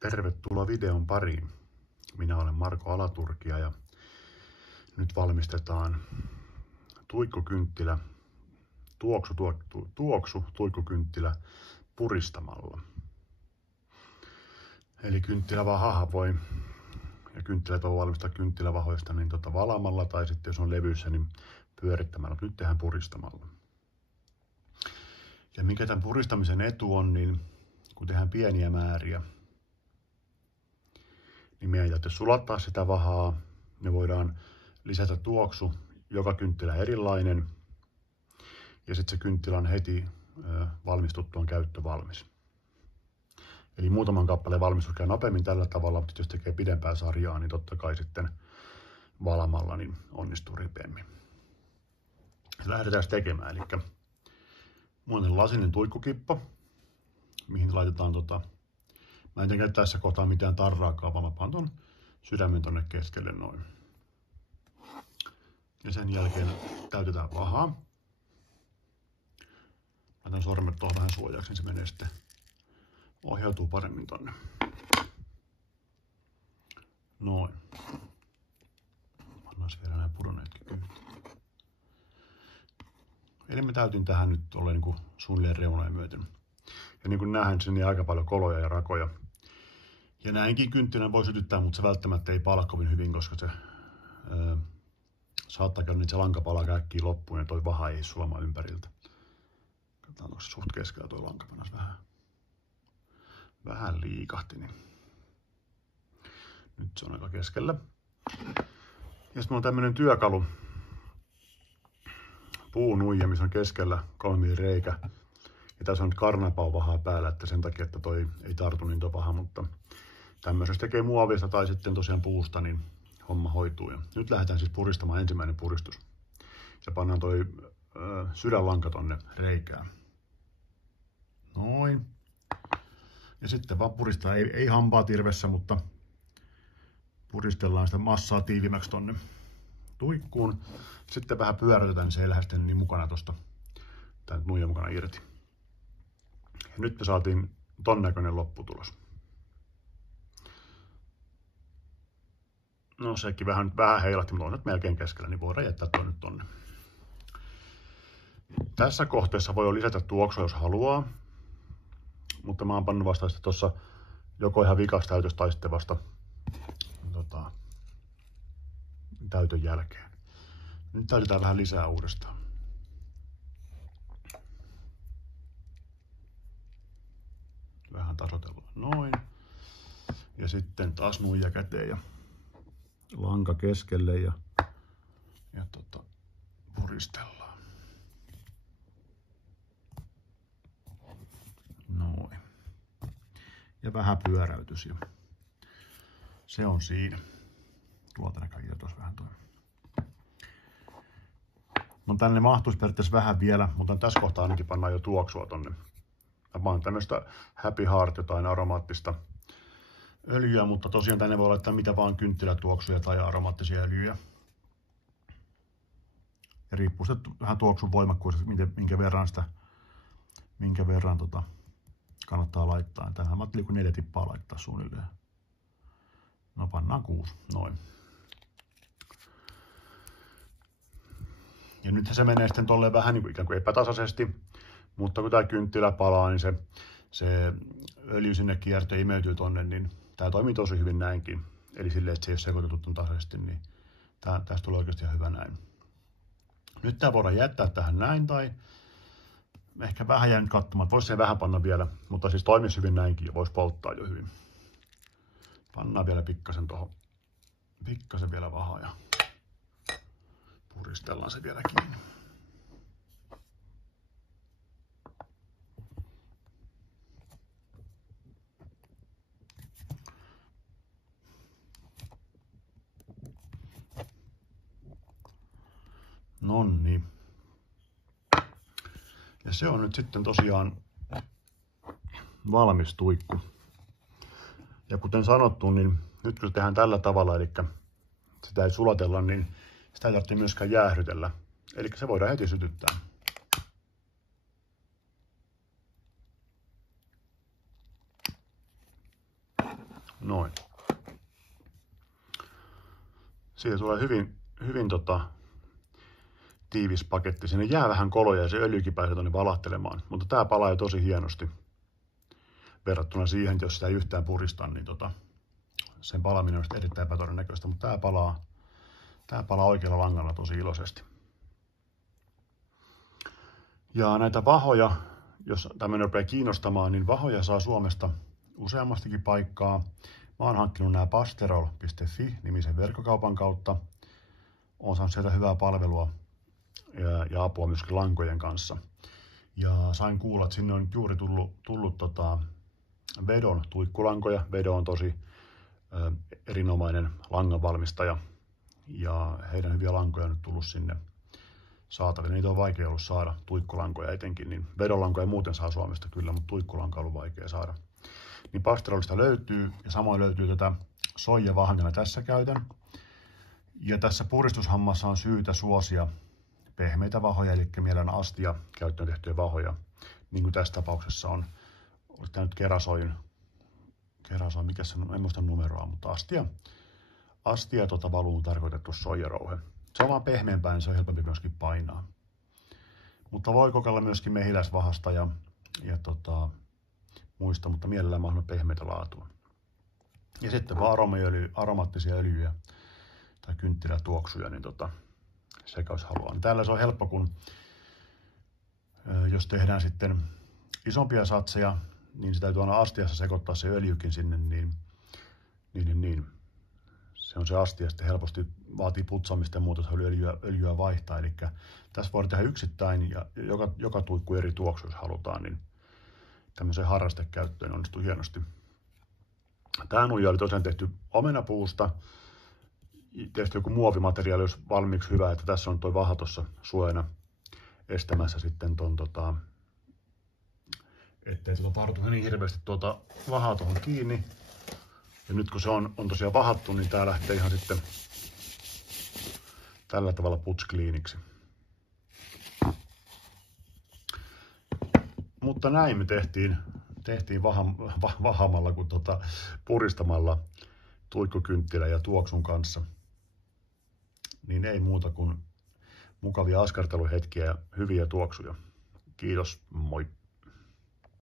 Tervetuloa videon pariin. Minä olen Marko Alaturkia ja nyt valmistetaan tuikkukynttilä, tuoksu tuikkukynttilä puristamalla. Eli kynttilävahaa voi, ja kynttilät voi valmistaa kynttilävahoista niin valamalla tai sitten jos on levyssä niin pyörittämällä. Nyt tehdään puristamalla. Ja mikä tämän puristamisen etu on, niin kun tehdään pieniä määriä, niin meidän täytyy sulattaa sitä vahaa. Me voidaan lisätä tuoksu, joka kynttilä erilainen. Ja sitten se kynttilä on heti valmistuttuaan käyttövalmis. Eli muutaman kappaleen valmistus käy nopeammin tällä tavalla, mutta jos tekee pidempää sarjaa, niin totta kai sitten valamalla niin onnistuu ripeämmin. Lähdetään tekemään. Eli mulla on lasinen tuikkukippo, mihin laitetaan mä en tekee tässä kohtaa mitään tarraakaan, vaan mä panen ton sydämen tonne keskelle noin. Ja sen jälkeen täytetään vahaa. Laitan sormet tuohon vähän suojaksi, niin se menee sitten, ohjautuu paremmin tonne. Noin. Pannaan vielä nämä pudonneetkin yhteen. Eli mä täytin tähän nyt olleen niin suunnilleen reunoja myöten. Ja niin kuin nähdään, siinä on aika paljon koloja ja rakoja. Ja näinkin kynttilän voi sytyttää, mutta se välttämättä ei pala kovin hyvin, koska se saattaa käydä, että se lanka palaa äkkiä loppuun ja toi vaha ei sulama ympäriltä. Katsotaan, onko se suht keskellä toi lanka panas vähän liikahti. Niin. Nyt se on aika keskellä. Ja sitten mulla on tämmönen työkalu, puunuija, missä on keskellä 3 mm reikä. Ja tässä on nyt karnapaavahaa päällä, että sen takia, että toi ei tartu niin tuo paha, mutta tämmöisestä tekee muovista tai sitten tosiaan puusta, niin homma hoituu. Ja nyt lähdetään siis puristamaan ensimmäinen puristus. Ja pannaan toi sydänlanka tonne reikään. Noin. Ja sitten vaan puristaa, ei hampaa tirvessä, mutta puristellaan sitä massaa tiivimmäksi tonne tuikkuun. Sitten vähän pyöräytetään, niin se ei lähde sitten niin mukana tosta, tän nuijan mukana irti. Ja nyt me saatiin ton näköinen lopputulos. No sekin vähän heilahti, mutta on nyt melkein keskellä, niin voidaan jättää toi nyt tonne. Tässä kohteessa voi jo lisätä tuoksua, jos haluaa. Mutta mä oon pannut vasta sitten tossa joko ihan vikas täytös tai sitten vasta täytön jälkeen. Nyt täytetään vähän lisää uudestaan. Vähän tasoitellaan noin. Ja sitten taas nuija käteen ja lanka keskelle ja puristellaan. Noin. Ja vähän pyöräytys ja se on siinä. Tuolta näkyy tuossa vähän toi. No tänne mahtuisi periaatteessa vähän vielä, mutta tässä kohtaa ainakin pannaan jo tuoksua tonne. Mä panen tämmöistä Happy Heart, jotain aromaattista öljyä, mutta tosiaan tänne voi laittaa mitä vaan kynttilätuoksuja tai aromaattisia öljyjä. Ja riippuu sitten vähän tuoksun voimakkuudesta, minkä verran kannattaa laittaa. Tähän mä ajattelin, kun 4 tippaa laittaa suunnilleen. No pannaan 6, noin. Ja nythän se menee sitten tolleen vähän niin kuin ikään kuin epätasaisesti, mutta kun tää kynttilä palaa, niin se öljy sinne kierto imeytyy tonne, niin tää toimii tosi hyvin näinkin. Eli silleen, että se ei ole sekoitettu tasaisesti, niin tästä tulee oikeasti ihan hyvä näin. Nyt tää voidaan jättää tähän näin, tai ehkä vähän jäänyt katsomaan, voisi se vähän panna vielä, mutta siis toimisi hyvin näinkin ja voisi polttaa jo hyvin. Pannaan vielä pikkasen vielä vahaa ja puristellaan se vielä kiinni. Nonni. Ja se on nyt sitten tosiaan valmis tuikku. Ja kuten sanottu, niin nyt kun se tehdään tällä tavalla, eli sitä ei sulatella, niin sitä ei tarvitse myöskään jäähdytellä. Eli se voidaan heti sytyttää. Noin. Siitä tulee hyvin tiivis paketti. Sinne jää vähän koloja ja se öljykin pääsee tuonne valahtelemaan. Mutta tää palaa jo tosi hienosti. Verrattuna siihen, että jos sitä ei yhtään purista, niin sen palaminen on erittäin epätodennäköistä. Mutta tää palaa oikealla langalla tosi iloisesti. Ja näitä vahoja, jos tämmöinen rupeaa kiinnostamaan, niin vahoja saa Suomesta useammastakin paikkaa. Mä oon hankkinut nämä pasterol.fi-nimisen verkkokaupan kautta. Oon saanut sieltä hyvää palvelua ja apua myöskin lankojen kanssa. Ja sain kuulla, että sinne on juuri tullut Vedon tuikkulankoja. Vedo on tosi erinomainen langanvalmistaja. Ja heidän hyviä lankoja on nyt tullut sinne saataville. Niitä on vaikea ollut saada, tuikkulankoja etenkin. Niin vedonlankoja muuten saa Suomesta kyllä, mutta tuikkulanka on ollut vaikea saada. Niin Pasterolista löytyy, ja samoin löytyy tätä soijavahvia mä tässä käytän. Ja tässä puristushammassa on syytä suosia pehmeitä vahoja, eli mielellään astia käyttöön tehtyjä vahoja. Niin kuin tässä tapauksessa on, olisi tämä nyt Kerasoin, mikä se on, en muista numeroa, mutta astia valuun tarkoitettu soijarouhe. Se on vaan pehmeämpää, niin se on helpompi myöskin painaa. Mutta voi kokeilla myöskin mehiläisvahasta ja muista, mutta mielellään mahdollisimman pehmeitä laatua. Ja sitten vaan aromaattisia öljyjä tai kynttilätuoksuja, niin sekä jos haluaa. Niin täällä se on helppo, kun jos tehdään sitten isompia satseja, niin se täytyy aina astiassa sekoittaa se öljykin sinne, niin se on se astia, sitten helposti vaatii putsaamista ja muuta, öljyä vaihtaa. Eli tässä voidaan tehdä yksittäin ja joka tuikku eri tuoksu, jos halutaan, niin tämmöiseen harrastekäyttöön onnistuu hienosti. Tämä nuija oli tosiaan tehty omenapuusta. Tietysti joku muovimateriaali olisi valmiiksi hyvä, että tässä on tuo vaha tuossa suojana estämässä sitten ettei tartu niin hirveästi vahaa tuohon kiinni. Ja nyt kun se on tosiaan vahattu, niin tää lähtee ihan sitten tällä tavalla putskliiniksi. Mutta näin me tehtiin vahamalla kuin puristamalla tuikkukynttilä ja tuoksun kanssa. Niin ei muuta kuin mukavia askarteluhetkiä ja hyviä tuoksuja. Kiitos, moi!